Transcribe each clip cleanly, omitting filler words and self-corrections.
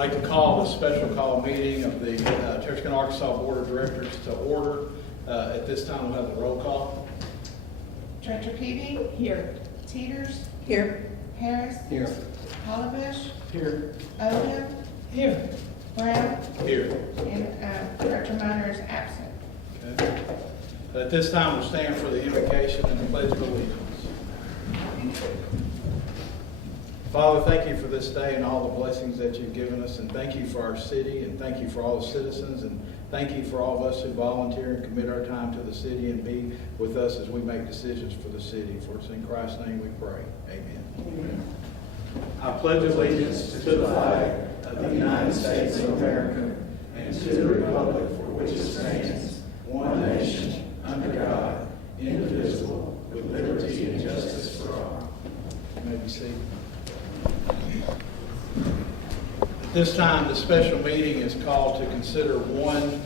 I'd like to call the special call meeting of the Texarkana, Arkansas Board of Directors to order. At this time, we'll have the roll call. Director Keating? Here. Teeters? Here. Harris? Here. Hollibush? Here. Odom? Here. Brown? Here. And Director Minor is absent. Okay. At this time, we'll stand for the invocation and the pledge of allegiance. Father, thank you for this day and all the blessings that you've given us, and thank you for our city, and thank you for all the citizens, and thank you for all of us who volunteer and commit our time to the city and be with us as we make decisions for the city. For it's in Christ's name we pray. Amen. Amen. I pledge allegiance to the flag of the United States of America and to the republic for which it stands, one nation, under God, indivisible, with liberty and justice for all. You may be seated. At this time, the special meeting is called to consider one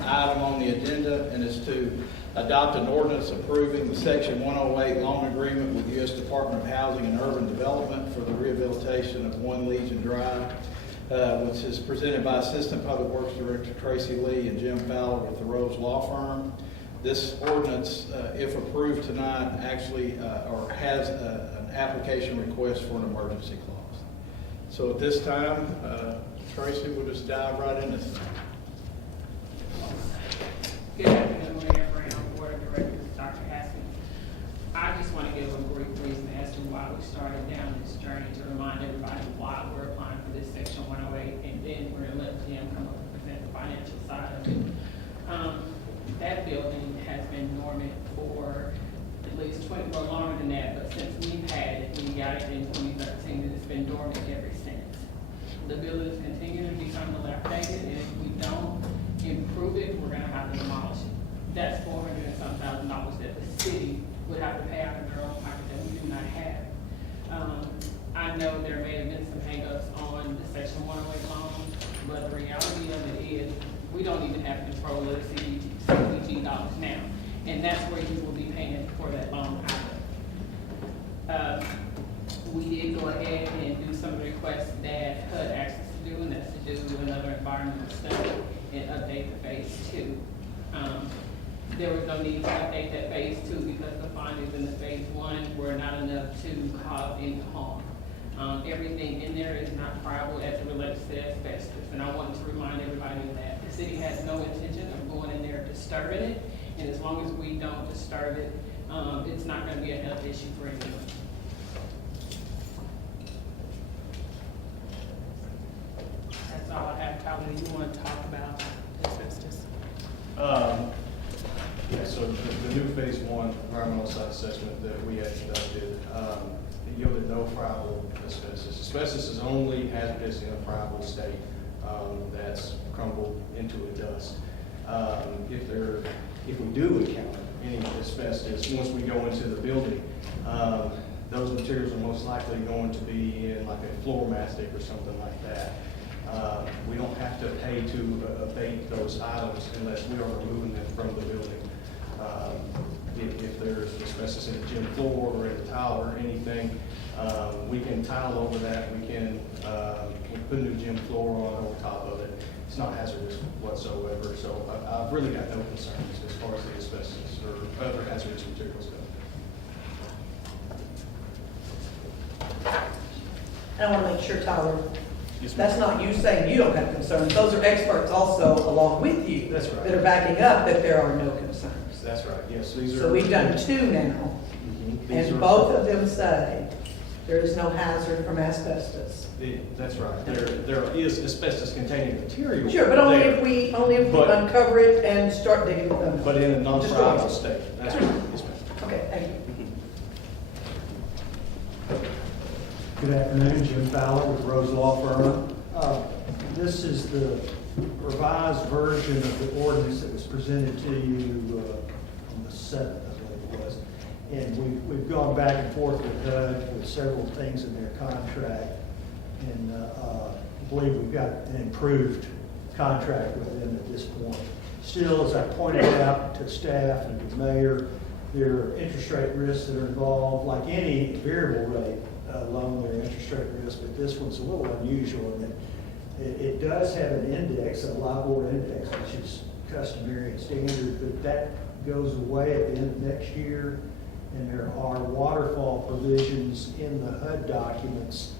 item on the agenda, and is to adopt an ordinance approving the Section 108 loan agreement with the U.S. Department of Housing and Urban Development for the rehabilitation of One Legion Drive, which is presented by Assistant Public Works Director Tracy Lee and Jim Fowler with the Rose Law Firm. This ordinance, if approved tonight, actually has an application request for an emergency clause. So at this time, Tracy, we'll just dive right into this. Good afternoon, Mayor Brown, Board of Directors, Dr. Haskins. I just want to give a brief reason as to why we started down this journey, to remind everybody why we're applying for this Section 108, and then we're going to let Jim come up and present the financial side of it. That building has been dormant for at least 20, or longer than that, but since we've had it, we got it in 2013, and it's been dormant ever since. The building is continuing to become dilapidated, and if we don't improve it, we're gonna have to demolish it. That's $400 and some thousand that the city would have to pay out of their own pocket that we do not have. I know there may have been some hangups on the Section 108 loan, but the reality of it is, we don't even have control of the CDBG dollars now. And that's where you will be paying for that loan out of. We did go ahead and do some of the requests that HUD asked us to do, and that's to do another environmental study and update the phase 2. There was no need to update that phase 2 because the findings in the phase 1 were not enough to cause any harm. Everything in there is not friable as it relates to asbestos, and I want to remind everybody of that. The city has no intention of going in there disturbing it, and as long as we don't disturb it, it's not going to be a health issue for anyone. That's all I have. Tyler, do you want to talk about asbestos? Yeah, so the new phase 1 environmental site assessment that we had conducted, it yielded no friable asbestos. Asbestos is only hazardous in a friable state that's crumbled into a dust. If we do encounter any asbestos, once we go into the building, those materials are most likely going to be in like a floor mastic or something like that. We don't have to pay to abate those items unless we are removing them from the building. If there's asbestos in the gym floor or in the tile or anything, we can tile over that. We can put a new gym floor on over top of it. It's not hazardous whatsoever. So I've really got no concerns as far as the asbestos or other hazardous materials go. I want to make sure, Tyler, Yes, ma'am. that's not you saying you don't have concerns. Those are experts also along with you. That's right. That are backing up that there are no concerns. That's right. Yes, these are. So we've done 2 now, Mhm. These and are- both of them say there is no hazard from asbestos. That's right. There is asbestos-containing material. Sure, but only there, if we But- uncover it and start digging. But in a non-friable Destroy it. state. That's right. Yes, ma'am. Okay, thank you. Good afternoon, Jim Fowler with Rose Law Firm. This is the revised version of the ordinance that was presented to you on the 7th, I believe it was. And we've gone back and forth with HUD with several things in their contract. And I believe we've got an improved contract with them at this point. Still, as I pointed out to staff and to the mayor, there are interest rate risks that are involved, like any variable rate loan, there are interest rate risks, but this one's a little unusual in that It does have an index, a LIBOR index, which is customary and standard, but that goes away at the end of next year. And there are waterfall provisions in the HUD documents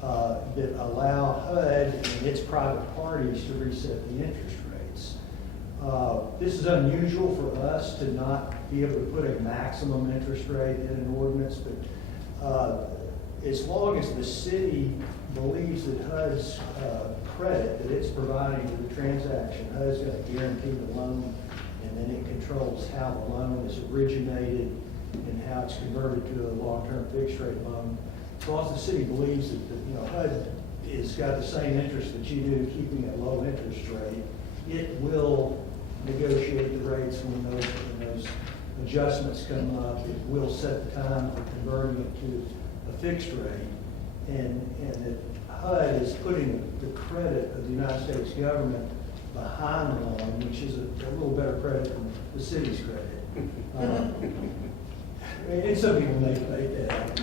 that allow HUD and its private parties to reset the interest rates. This is unusual for us to not be able to put a maximum interest rate in an ordinance, but as long as the city believes that HUD's credit that it's providing to the transaction, HUD's going to guarantee the loan, and then it controls how the loan is originated and how it's converted to a long-term fixed rate loan. As long as the city believes that, HUD has got the same interest that you do, keeping a low interest rate, it will negotiate the rates when those adjustments come up. It will set the time for converting it to a fixed rate. And that HUD is putting the credit of the United States government behind the loan, which is a little better credit than the city's credit. And some people may debate that.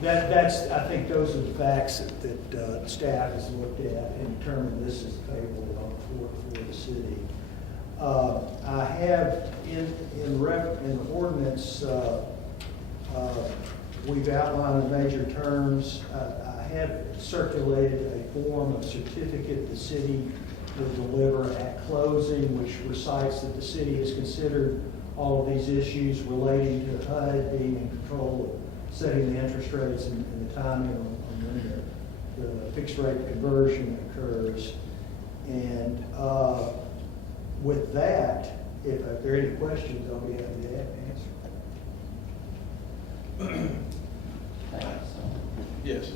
That's, I think those are the facts that staff has looked at and determined this is favorable for the city. I have in the ordinance, we've outlined the major terms. I have circulated a form of certificate the city will deliver at closing, which recites that the city has considered all of these issues relating to HUD being in control of setting the interest rates and the timing on when the fixed rate conversion occurs. And with that, if there are any questions, I'll be happy to answer. Yes.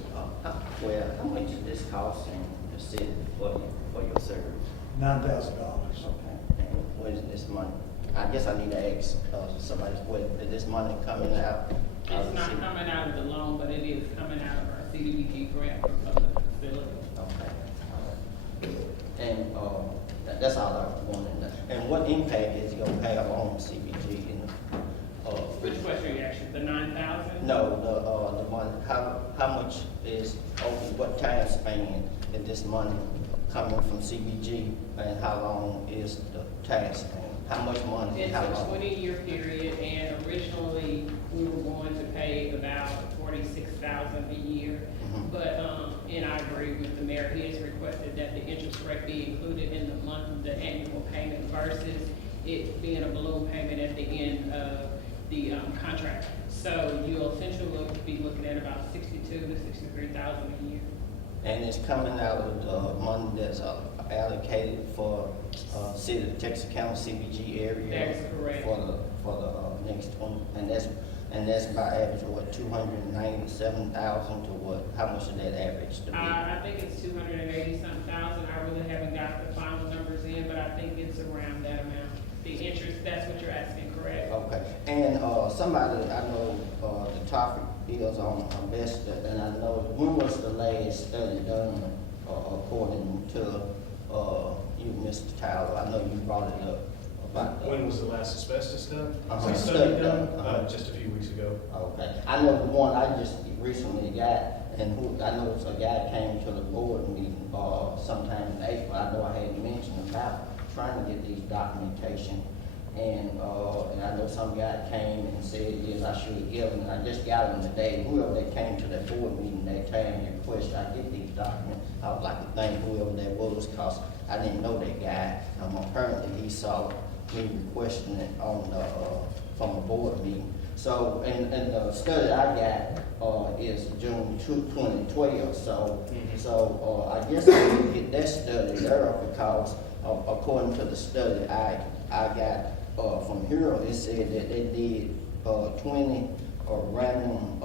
Well, how much is this costing the city for your service? $9,000. Okay, and where is this money? I guess I need to ask somebody, where is this money coming out? It's not coming out of the loan, but it is coming out of our CDBG grant for public facilities. Okay. And that's all I wanted to know. And what impact is it going to have on CBG? Which question are you asking, the 9,000? No, the one, how much is, over what time span is this money coming from CBG, and how long is the time span? How much money? It's How a long? 20-year period, and originally, we were going to pay about $46,000 a year. Mhm. But, and I agree with the mayor, he has requested that the interest rate be included in the month of the annual payment versus it being a balloon payment at the end of the contract. So you'll essentially be looking at about $62,000 to $63,000 a year. And it's coming out of the money that's allocated for city of Texas County CBG area. That is correct. For the next one, and that's by average of what, 297,000 to what? How much is that average to be? I think it's 280-something thousand. I really haven't got the final numbers in, but I think it's around that amount. The interest, that's what you're asking, correct? Okay, and somebody, I know the topic is on Vesta, and I know, when was the last study done according to you, Mr. Tyler? I know you brought it up about the. When was the last asbestos done? Uh-huh. Study done? Uh-huh. Just a few weeks ago. Okay, I know the one I just recently got, and I know a guy came to the board meeting sometime in April. I know I had mentioned about trying to get these documentation, and I know some guy came and said, yes, I should give them, and I just got them today. Whoever that came to that board meeting that time and requested I get these documents, I would like to thank whoever that was, because I didn't know that guy. Apparently he saw me requesting it on the, from a board meeting. So, and the study I got is June 2012, so, I guess I need to get that study there, because according to the study I got from here, it said that they did 28 random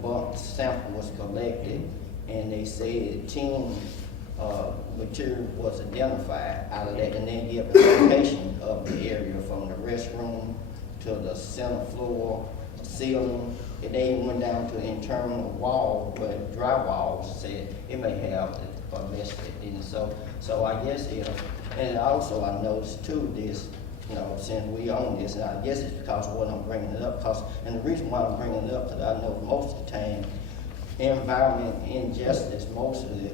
bulk sample was collected, and they said 10 material was identified out of that, and then give a location of the area from the restroom to the center floor, ceiling. And they even went down to the internal wall, where drywall said it may have vested in it. So I guess and also I noticed too this, since we own this, and I guess it's because of what I'm bringing it up, and the reason why I'm bringing it up, because I know most of the time, environment injustice mostly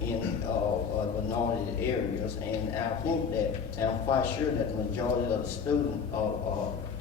in minority areas. And I think that, and I'm quite sure that the majority of the student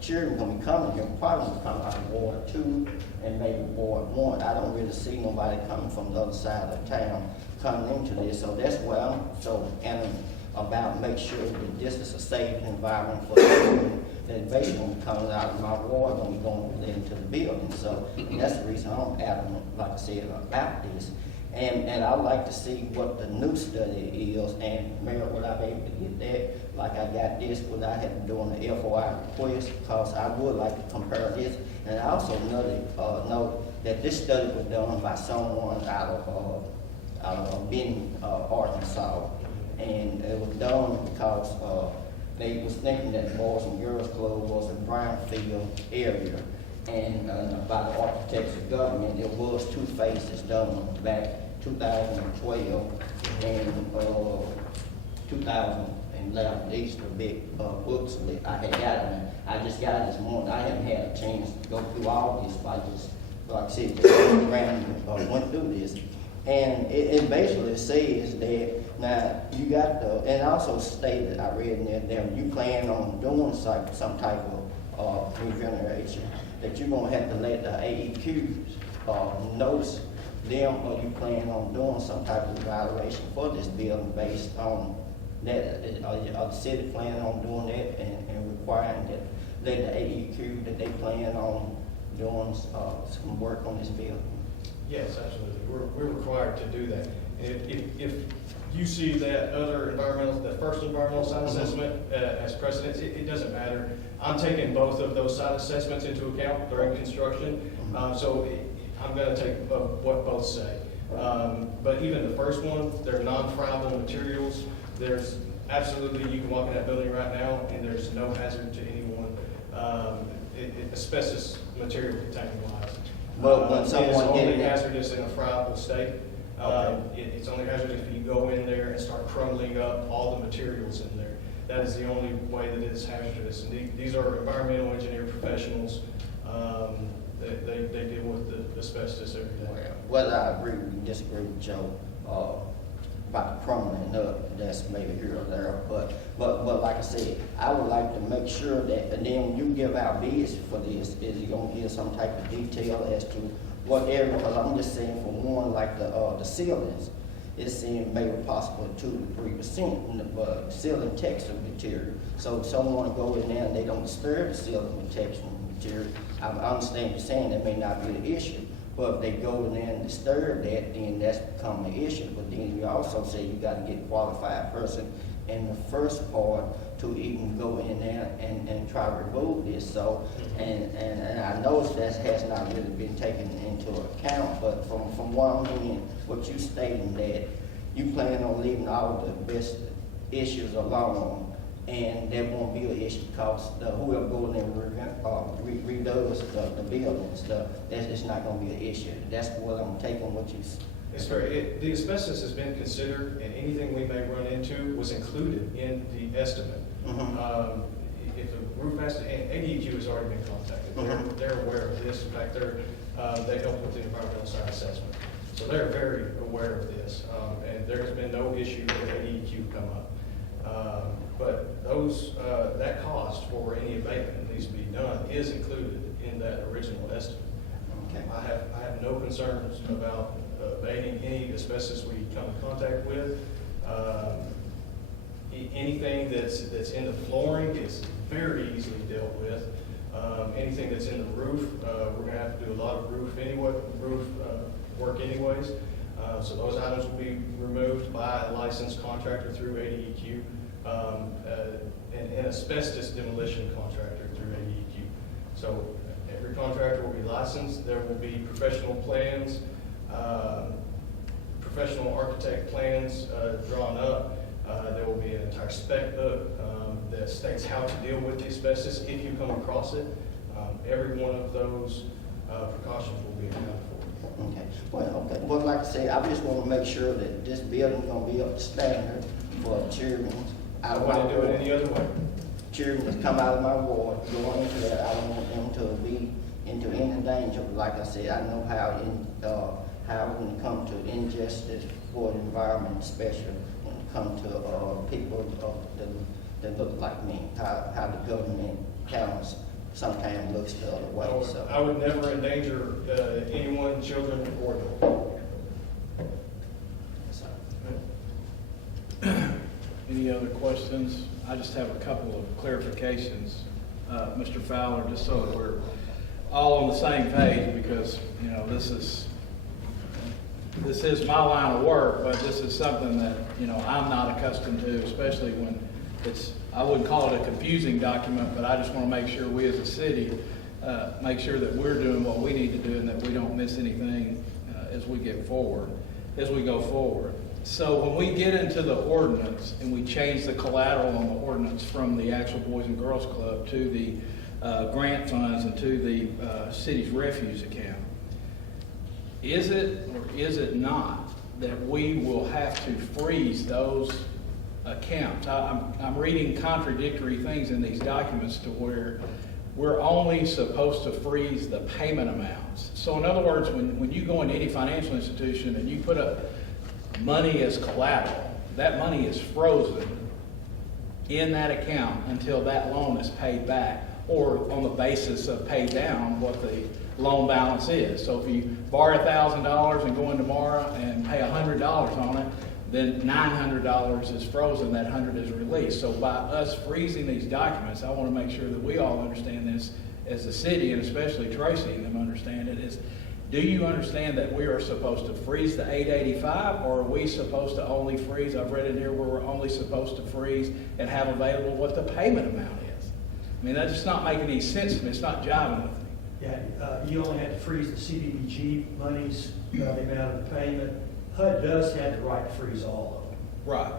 children gonna be coming here, probably gonna come out of Ward 2 and maybe Ward 1. I don't really see nobody coming from the other side of town coming into this, so that's why I'm so adamant about make sure that this is a safe environment for children that basically coming out of my ward gonna be going into the building. So that's the reason I'm adamant, like I said, about this. And I'd like to see what the new study is, and Mayor, would I be able to get that? Like I got this without having to do on the FOI request, because I would like to compare this. And I also know that this study was done by someone out of Benton, Arkansas. And it was done because they was thinking that the Boys and Girls Club was a brownfield area. And by the architects of government, there was 2 phases done back 2012 and 2011. These are big books that I had gotten. I just got it this morning. I haven't had a chance to go through all this, but I just, like I said, just went through this. And it basically says that now you got the, and also stated, I read in there, that you plan on doing some type of regeneration, that you're gonna have to let the AEQs notice them, or you plan on doing some type of evaluation for this building based on that. Are the city planning on doing that and requiring that, let the AEQ that they plan on doing some work on this building? Yes, absolutely. We're required to do that. If you see that other that first environmental site assessment as precedence, it doesn't matter. I'm taking both of those site assessments into account during construction. So I'm gonna take what both say. But even the first one, they're non-friable materials. There's absolutely, you can walk in that building right now and there's no hazard to anyone. Asbestos material containing wise. But when someone it's only getting that- hazardous in a friable state. It's only hazardous if you go in there and start crumbling up all the materials in there. That is the only way that it is hazardous. And these are environmental engineer professionals. They deal with the asbestos every day. Whether I agree or disagree with Joe about the crumbling up, that's maybe here or there. But like I said, I would like to make sure that, and then when you give out bids for this, is you gonna give some type of detail as to what area? Because I'm just saying, for one, like the ceilings, it's saying maybe possible 2 to 3%, but ceiling texture material. So if someone go in there and they don't disturb the ceiling texture material, I understand you're saying that may not be the issue. But if they go in there and disturb that, then that's become an issue. But then you also say you gotta get a qualified person in the first part to even go in there and try to remove this. So, and I noticed that has not really been taken into account, but from what I'm hearing, what you stating, that you plan on leaving all the best issues alone, and there won't be an issue because whoever goes in and redoes the buildings, it's not gonna be an issue. That's what I'm taking, what you. It's the asbestos has been considered, and anything we may run into was included in the estimate. If the roof has to, and ADEQ has already been contacted. They're aware of this. In fact, they help with the environmental site assessment. So they're very aware of this, and there has been no issue with ADEQ come up. But that cost for any abatement that needs to be done is included in that original estimate. Okay. I have no concerns about abating any asbestos we come in contact with. Anything that's in the flooring is very easily dealt with. Anything that's in the roof, we're gonna have to do a lot of roof work anyways. So those items will be removed by a licensed contractor through ADEQ, and asbestos demolition contractor through ADEQ. So every contractor will be licensed. There will be professional plans, professional architect plans drawn up. There will be an entire spec book that states how to deal with the asbestos if you come across it. Every one of those precautions will be accounted for. Okay, well, like I say, I just want to make sure that this building's gonna be up to standard for children. I don't want to do it any other way. Children that come out of my ward, going into that, I don't want them to be in into any danger. Like I said, I know how when it comes to injustice for the environment, especially when it comes to people that look like me, how the government counts sometimes looks the other way. So I would never endanger anyone, children, or adults. Any other questions? I just have a couple of clarifications, Mr. Fowler, just so that we're all on the same page, because, you know, this is my line of work, but this is something that, you know, I'm not accustomed to, especially when I wouldn't call it a confusing document, but I just want to make sure we as a city, make sure that we're doing what we need to do and that we don't miss anything as we go forward. So when we get into the ordinance and we change the collateral on the ordinance from the actual Boys and Girls Club to the grant funds and to the city's refuge account, is it or is it not that we will have to freeze those accounts? I'm reading contradictory things in these documents to where we're only supposed to freeze the payment amounts. So in other words, when you go into any financial institution and you put up money as collateral, that money is frozen in that account until that loan is paid back, or on the basis of pay down what the loan balance is. So if you borrow $1,000 and go in tomorrow and pay $100 on it, then $900 is frozen, that 100 is released. So by us freezing these documents, I want to make sure that we all understand this as a city, and especially Tracy and them understand it, is do you understand that we are supposed to freeze the 885, or are we supposed to only freeze, I've read in here where we're only supposed to freeze and have available what the payment amount is? I mean, that's just not making any sense to me. It's not jiving with me. Yeah, you only have to freeze the CDBG monies, the amount of the payment. HUD does have the right to freeze all of them. Right.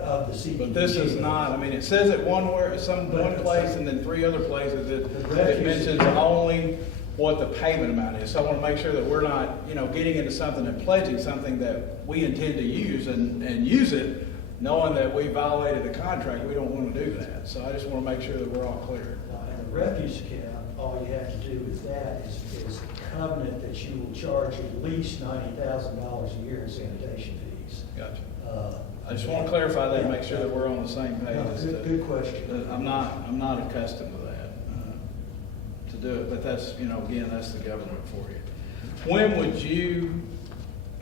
Of the CDBG. But this is not, I mean, it says it one But- place and then three other places The it refuge mentions account. only what the payment amount is. So I want to make sure that we're not, you know, getting into something and pledging something that we intend to use and use it, knowing that we violated the contract. We don't want to do that. So I just want to make sure that we're all clear. And the refuge account, all you have to do with that is covenant that you will charge at least $90,000 a year in sanitation fees. Gotcha. Uh, I just want to clarify that and make sure that we're on the same page. No, as good- to- good question. I'm not accustomed to that, to do it, but that's, you know, again, that's the government for you. When would you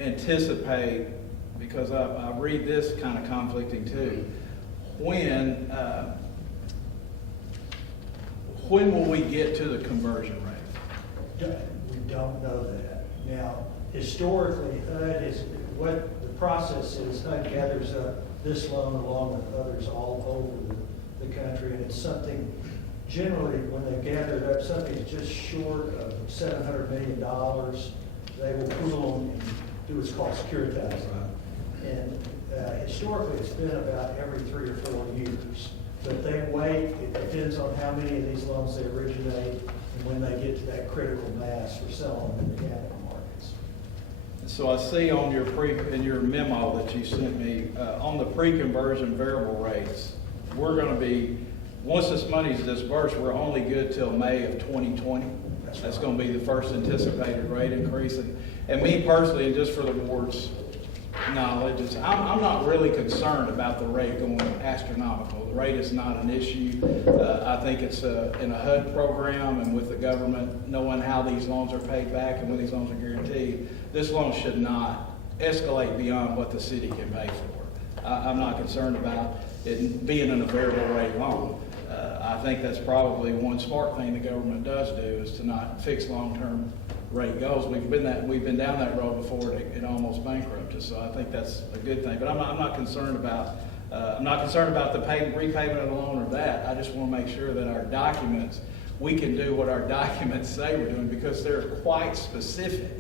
anticipate, because I read this kind of conflicting too, when will we get to the conversion rate? We don't know that. Now, historically, HUD is, what the process is, HUD gathers up this loan along with others all over the country, and it's something, generally, when they gather it up, something just short of $700 million, they will pool them and do what's called securitizing. And historically, it's been about every 3 or 4 years. But they wait, it depends on how many of these loans they originate and when they get to that critical mass for selling them in the capital markets. So I see on your in your memo that you sent me, on the pre-conversion variable rates, we're going to be, once this money is disbursed, we're only good till May of 2020. That's going to be the first anticipated rate increase. And me personally, and just for the board's knowledge, I'm not really concerned about the rate going astronomical. The rate is not an issue. I think it's in a HUD program and with the government knowing how these loans are paid back and when these loans are guaranteed, this loan should not escalate beyond what the city can pay for. I'm not concerned about it being in a variable rate loan. I think that's probably one smart thing the government does do, is to not fix long-term rate goals. We've been down that road before. It almost bankrupted us, so I think that's a good thing. But I'm not concerned about the repayment of the loan or that. I just want to make sure that our documents, we can do what our documents say we're doing, because they're quite specific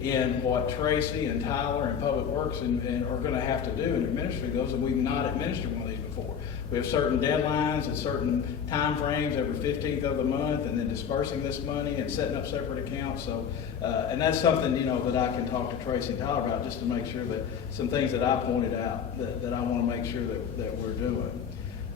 in what Tracy and Tyler and Public Works and are going to have to do in administering those, and we've not administered one of these before. We have certain deadlines and certain time frames every 15th of the month, and then dispersing this money and setting up separate accounts. So, and that's something, you know, that I can talk to Tracy and Tyler about, just to make sure that some things that I pointed out that I want to make sure that we're doing.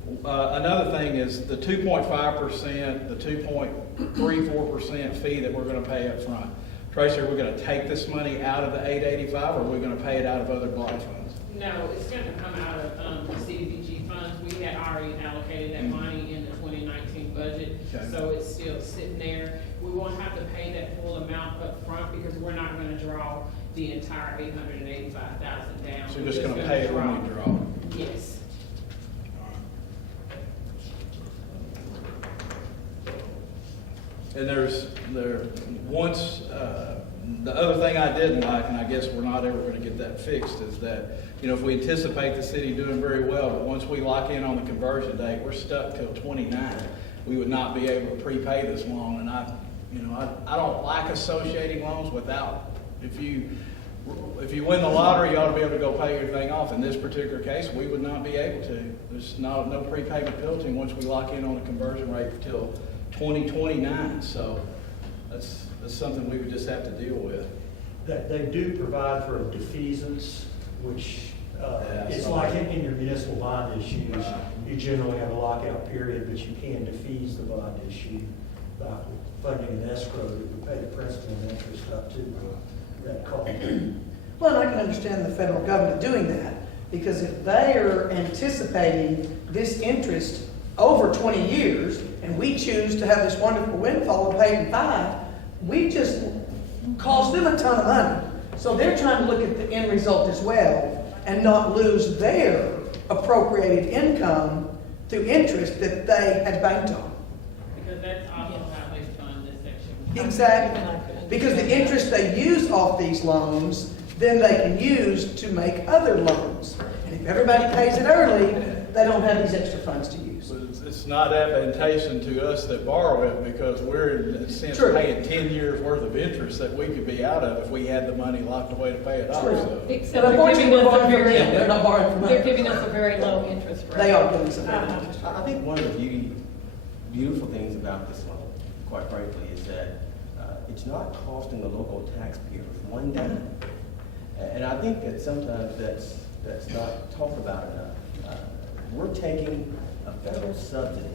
Another thing is the 2.5%, the 2.34% fee that we're gonna pay up front. Tracy, are we gonna take this money out of the 885, or are we gonna pay it out of other blight funds? No, it's gonna come out of, the CDBG funds. We had already allocated that money in the 2019 budget. Okay. So it's still sitting there. We won't have to pay that full amount up front because we're not gonna draw the entire 885,000 down. So you're just gonna pay it when we draw? Yes. And once, the other thing I didn't like, and I guess we're not ever gonna get that fixed, is that, if we anticipate the city doing very well, but once we lock in on the conversion date, we're stuck till 29. We would not be able to prepay this loan, and I don't like associating loans without, if you win the lottery, you ought to be able to go pay everything off. In this particular case, we would not be able to. There's no prepayment penalty once we lock in on the conversion rate till 2029, so that's something we would just have to deal with. That they do provide for a defeasance, which Yeah, it's so- like in your municipal bond issues, you generally have a lockout period, but you can defease the bond issue by funding an escrow that would pay the principal and interest up to that call. Well, and I can understand the federal government doing that, because if they are anticipating this interest over 20 years, and we choose to have this wonderful windfall of paying 5, we just cost them a ton of money. So they're trying to look at the end result as well, and not lose their appropriated income through interest that they had banked on. Because that's also how they fund this section. Exactly. Because the interest they use off these loans, then they can use to make other loans. And if everybody pays it early, they don't have these extra funds to use. But it's not advantageous to us that borrow it, because we're in a sense True. paying 10 years worth of interest that we could be out of if we had the money locked away to pay it off. True. So Except But they're unfortunately, giving we're us a borrowing from very, them. They're not borrowing from they're us. giving us a very low interest rate. They are giving us a very Uh-huh. interest. I think one of the beautiful things about this loan, quite frankly, is that it's not costing the local taxpayers one dime. And I think that sometimes that's not talked about enough. We're taking a federal subsidy,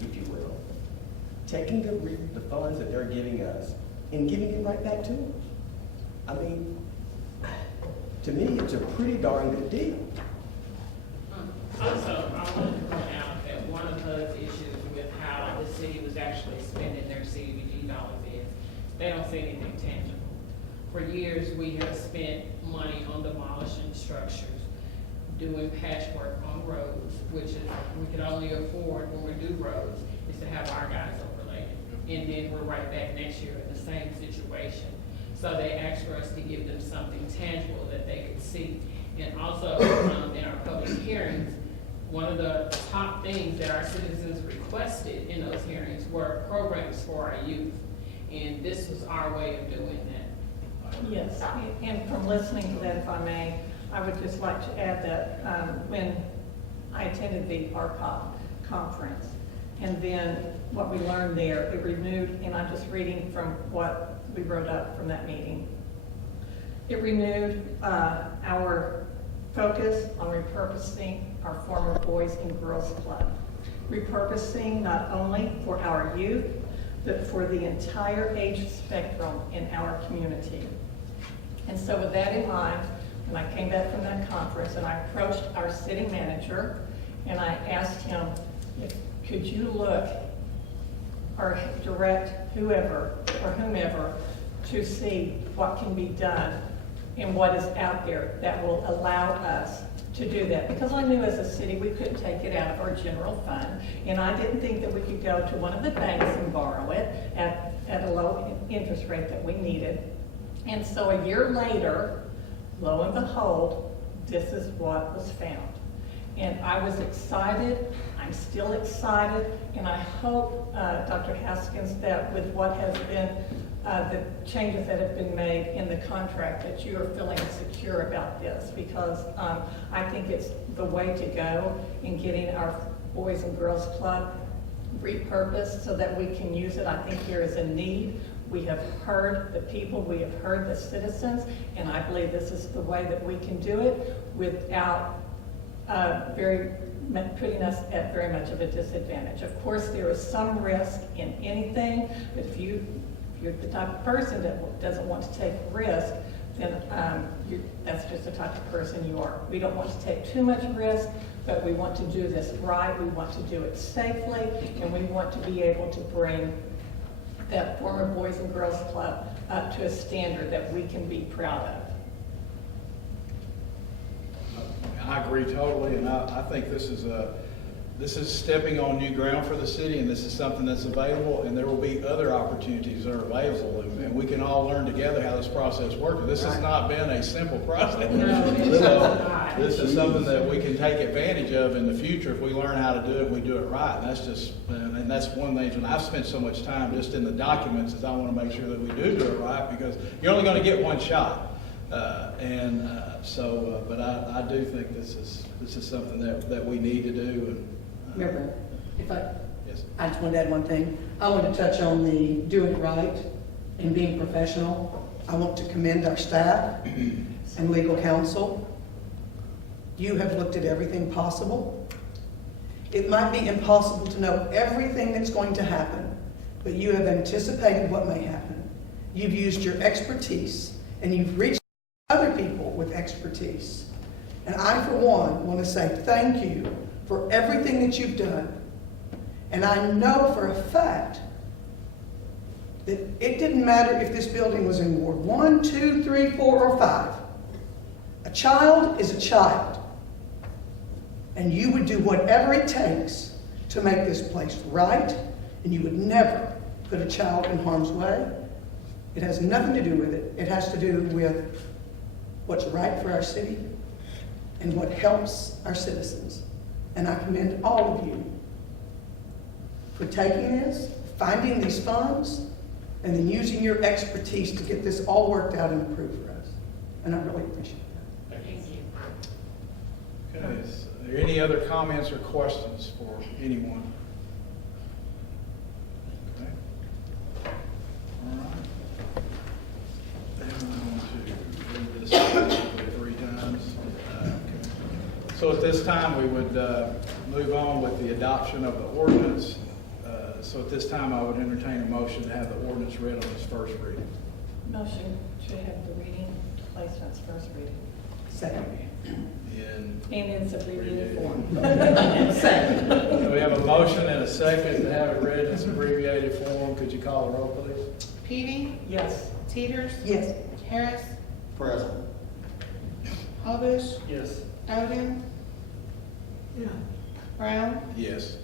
if you will, taking the funds that they're giving us and giving it right back to them. I mean, to me, it's a pretty darn good deal. Also, I wanted to point out that one of the issues with how the city was actually spending their CDBG dollars is, they don't see anything tangible. For years, we have spent money on demolishing structures, doing patchwork on roads, which is, we can only afford when we do roads, is to have our guys overlaid. And then we're right back next year in the same situation. So they asked for us to give them something tangible that they could see. And also, in our public hearings, one of the top things that our citizens requested in those hearings were programs for our youth. And this was our way of doing that. Yes, and from listening to that, if I may, I would just like to add that when I attended the RPOP conference, and then what we learned there, it renewed, and I'm just reading from what we wrote up from that meeting. It renewed our focus on repurposing our former Boys and Girls Club. Repurposing not only for our youth, but for the entire age spectrum in our community. And so with that in mind, when I came back from that conference and I approached our city manager and I asked him, could you look or direct whoever or whomever to see what can be done and what is out there that will allow us to do that. Because I knew as a city we couldn't take it out of our general fund, and I didn't think that we could go to one of the banks and borrow it at a low interest rate that we needed. And so a year later, lo and behold, this is what was found. And I was excited, I'm still excited, and I hope, Dr. Haskins, that with what has been, the changes that have been made in the contract, that you are feeling secure about this, because I think it's the way to go in getting our Boys and Girls Club repurposed so that we can use it. I think there is a need. We have heard the people, we have heard the citizens, and I believe this is the way that we can do it without putting us at very much of a disadvantage. Of course, there is some risk in anything, but if you're the type of person that doesn't want to take risk, then that's just the type of person you are. We don't want to take too much risk, but we want to do this right, we want to do it safely, and we want to be able to bring that former Boys and Girls Club up to a standard that we can be proud of. I agree totally, and I think this is stepping on new ground for the city, and this is something that's available, and there will be other opportunities that are available, and we can all learn together how this process works. This has not been a simple process. So, this is something that we can take advantage of in the future if we learn how to do it, we do it right. And that's one thing, when I've spent so much time just in the documents, is I want to make sure that we do it right, because you're only going to get one shot. But I do think this is something that we need to do. And, Remember, yes. I just wanted to add one thing. I want to touch on the doing it right and being professional. I want to commend our staff and legal counsel. You have looked at everything possible. It might be impossible to know everything that's going to happen, but you have anticipated what may happen. You've used your expertise, and you've reached other people with expertise. And I, for one, want to say thank you for everything that you've done. And I know for a fact that it didn't matter if this building was in Ward 1, 2, 3, 4, or 5. A child is a child. And you would do whatever it takes to make this place right, and you would never put a child in harm's way. It has nothing to do with it. It has to do with what's right for our city and what helps our citizens. And I commend all of you for taking this, finding these funds, and then using your expertise to get this all worked out and approved for us. And I really appreciate that. Thank you. Okay, is there any other comments or questions for anyone? Okay. All right. Then I'm going to read this 3 times. Okay. So at this time, we would move on with the adoption of the ordinance. So at this time, I would entertain a motion to have the ordinance read on its first reading. Motion to have the reading placed on its first reading. Second. In And in its abbreviated form. Second. So we have a motion and a second to have it read in its abbreviated form. Could you call the roll, please? Peavy, Yes. Teeters, Yes. Harris, Present. Hollowbush, Yes. Oden, Brown, Yes.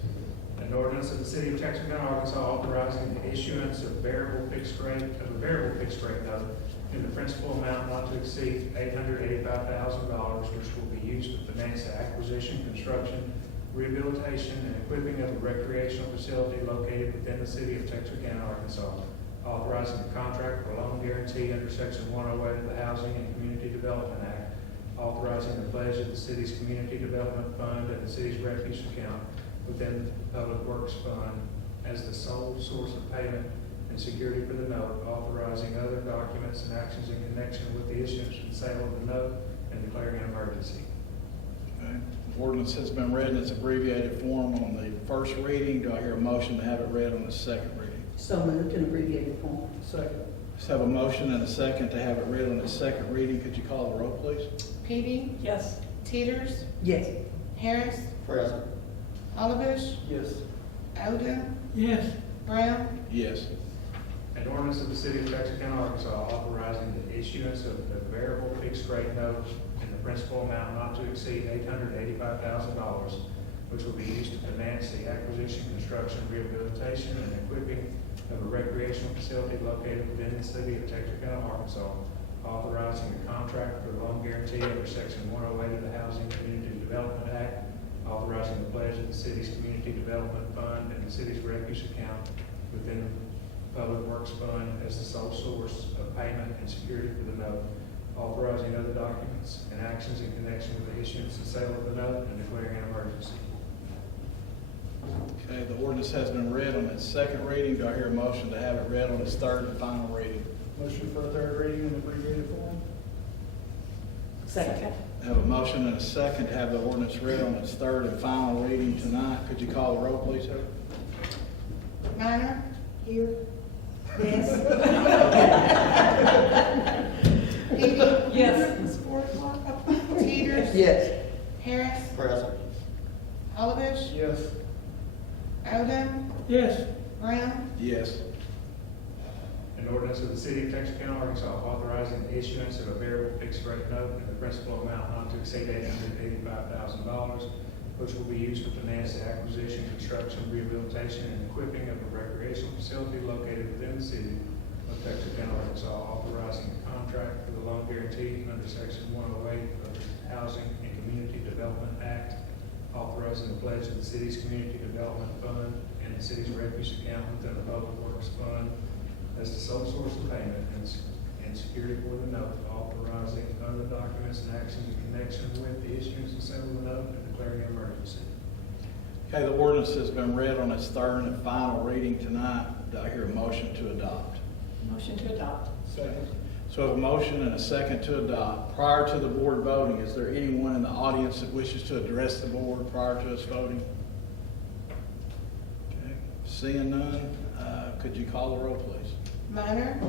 An ordinance of the city of Texarkana, Arkansas, authorizing the issuance of a variable fixed rate note in the principal amount not to exceed $885,000, which will be used to finance the acquisition, construction, rehabilitation, and equipping of a recreational facility located within the city of Texarkana, Arkansas. Authorizing a contract for loan guarantee under Section 108 of the Housing and Community Development Act. Authorizing the pledge of the city's Community Development Fund and the city's refuge account within the Public Works Fund as the sole source of payment and security for the note, authorizing other documents and actions in connection with the issuance and sale of the note, and declaring an emergency. Okay. The ordinance has been read in its abbreviated form on the first reading. Do I hear a motion to have it read on the second reading? So moved in abbreviated form. Second. Let's have a motion and a second to have it read on its second reading. Could you call the roll, please? Peavy, Yes. Teeters, Yes. Harris, Present. Hollowbush, Yes. Oden, Yes. Brown, Yes. An ordinance of the city of Texarkana, Arkansas, authorizing the issuance of a variable fixed rate note in the principal amount not to exceed $885,000, which will be used to finance the acquisition, construction, rehabilitation, and equipping of a recreational facility located within the city of Texarkana, Arkansas. Authorizing a contract for loan guarantee under Section 108 of the Housing and Community Development Act. Authorizing the pledge of the city's Community Development Fund and the city's refuge account within the Public Works Fund as the sole source of payment and security for the note. Authorizing other documents and actions in connection with the issuance and sale of the note, and declaring an emergency. Okay, the ordinance has been read on its second reading. Do I hear a motion to have it read on its third and final reading? Motion for a third reading in abbreviated form? Second. Have a motion and a second to have the ordinance read on its third and final reading tonight. Could you call the roll, please, Heather? Minor? Here. Yes. Peavy? Yes. Teeters? Yes. Harris? Present. Olavish? Yes. Oden? Yes. Brown? Yes. An ordinance of the city of Texarkana, Arkansas, authorizing the issuance of a variable fixed rate note in the principal amount not to exceed $885,000, which will be used to finance the acquisition, construction, rehabilitation, and equipping of a recreational facility located within the city of Texarkana, Arkansas, authorizing the contract for the loan guarantee under section 108 of the Housing and Community Development Act, authorizing the pledge of the city's community development fund and the city's refuse account within the public works fund as the sole source of payment and security for the note, authorizing other documents and actions in connection with the issuance and sale of the note and declaring an emergency. Okay, the ordinance has been read on its third and final reading tonight. Do I hear a motion to adopt? Motion to adopt. Second. So I have a motion and a second to adopt. Prior to the board voting, is there anyone in the audience that wishes to address the board prior to us voting? Okay, seeing none, could you call the roll, please? Minor?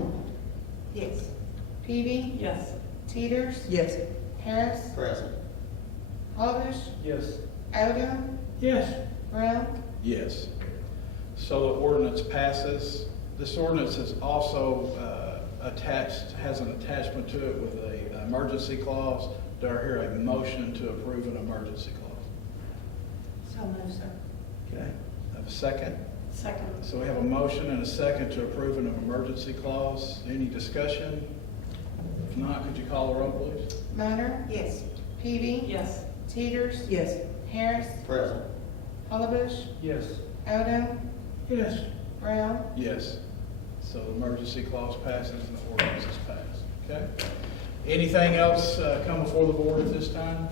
Yes. Peavy? Yes. Teeters? Yes. Harris? Present. Olavish? Yes. Oden? Yes. Brown? Yes. So the ordinance passes. This ordinance is also has an attachment to it with a emergency clause. Do I hear a motion to approve an emergency clause? So moved, sir. Okay, have a second? Second. So we have a motion and a second to approve an emergency clause. Any discussion? If not, could you call the roll, please? Minor? Yes. Peavy? Yes. Teeters? Yes. Harris? Present. Olavish? Yes. Oden? Yes. Brown? Yes. So the emergency clause passes and the ordinance is passed. Okay? Anything else come before the board at this time?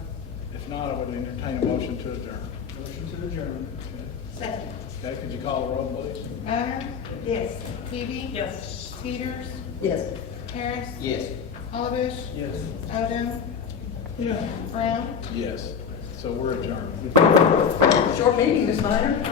If not, I would entertain a motion to adjourn. Motion to adjourn. Okay. Second. Okay, could you call the roll, please? Minor? Yes. Peavy? Yes. Teeters? Yes. Harris? Yes. Olavish? Yes. Oden? Yeah. Brown? Yes. So we're adjourned. Short meeting, Ms. Minor.